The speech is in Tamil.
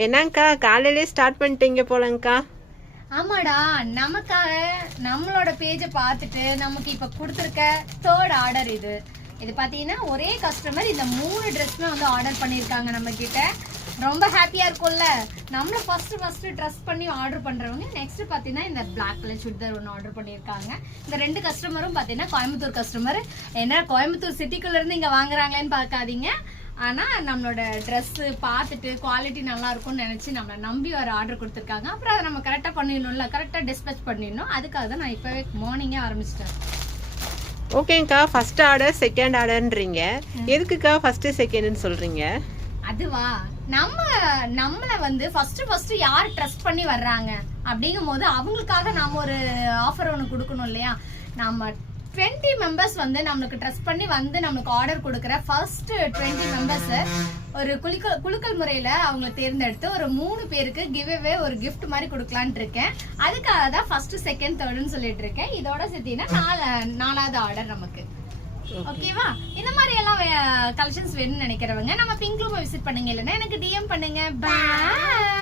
என்னங்கக்கா காலையிலே ஸ்டார்ட் பண்ணிட்டீங்க போலங்கக்கா. ஆமாடா, நமக்காக நம்மளோட பேஜை பார்த்துட்டு நமக்கு இப்ப கொடுத்துருக்க தேர்ட் ஆர்டர் இது. இது பாத்தீங்கன்னா ஒரே கஸ்டமர் இந்த 3 ட்ரெஸ்மே வந்து ஆர்டர் பண்ணியிருக்காங்க நம்ம கிட்ட. ரொம்ப ஹாப்பியா இருக்கும்ல. நம்மள ஃபர்ஸ்ட் ட்ரெஸ் பண்ணி ஆர்டர் பண்றவங்க. நெக்ஸ்ட் பாத்தீங்கன்னா இந்த பிளாக் கலர் சுடிதார் ஒன்று ஆர்டர் பண்ணியிருக்காங்க. இந்த 2 கஸ்டமரும் பாத்தீங்கன்னா கோயம்புத்தூர் கஸ்டமர். என்ன கோயம்புத்தூர் சிட்டிக்குள்ள இருந்து இங்க வாங்குறாங்களேன்னு பார்க்காதீங்க. ஆனா நம்மளோட ட்ரெஸ் பார்த்துட்டு குவாலிட்டி நல்லா இருக்கும்னு நினைச்சு நம்மளை நம்பி ஒரு ஆர்டர் கொடுத்துருக்காங்க. அப்புறம் அதை நம்ம கரெக்டா பண்ணிடணும்ல, கரெக்டா டிஸ்பேச் பண்ணிடணும். அதுக்காக தான் நான் இப்பவே மார்னிங்கே ஆரம்பிச்சிட்டேன். ஓகேங்கக்கா, ஃபர்ஸ்ட் ஆர்டர் செகண்ட் ஆர்டர்ன்றீங்க. எதுக்குக்கா ஃபர்ஸ்ட் செகண்ட்னு சொல்றீங்க? அதுவா, நம்மள வந்து ஃபர்ஸ்ட் யார் ட்ரஸ்ட் பண்ணி வர்றாங்க அப்படிங்கும் போது அவங்களுக்காக நாம ஒரு ஆஃபர் ஒன்று கொடுக்கணும் இல்லையா. நம்ம 20 மெம்பர்ஸ் வந்து நம்மளுக்கு ட்ரஸ்ட் பண்ணி வந்து நம்மளுக்கு ஆர்டர் கொடுக்குற ஃபர்ஸ்ட் 20 மெம்பர்ஸ் ஒரு குலுக்கல் முறையில அவங்க தேர்ந்தெடுத்து ஒரு 3 பேருக்கு கிவ்அவே ஒரு கிஃப்ட் மாதிரி கொடுக்கலான்னு இருக்கேன். அதுக்காக தான் ஃபர்ஸ்ட் செகண்ட் தேர்ட்னு சொல்லிட்டு இருக்கேன். இதோட சேர்த்தீங்கன்னா 4வது ஆர்டர் நமக்கு. ஓகேவா? இந்த மாதிரி எல்லாம் கலெக்ஷன்ஸ் வேணும்னு நினைக்கிறவங்க நம்ம பிங்க் ரூம் விசிட் பண்ணுங்க, இல்லைன்னா எனக்கு டிஎம் பண்ணுங்க. பாய்.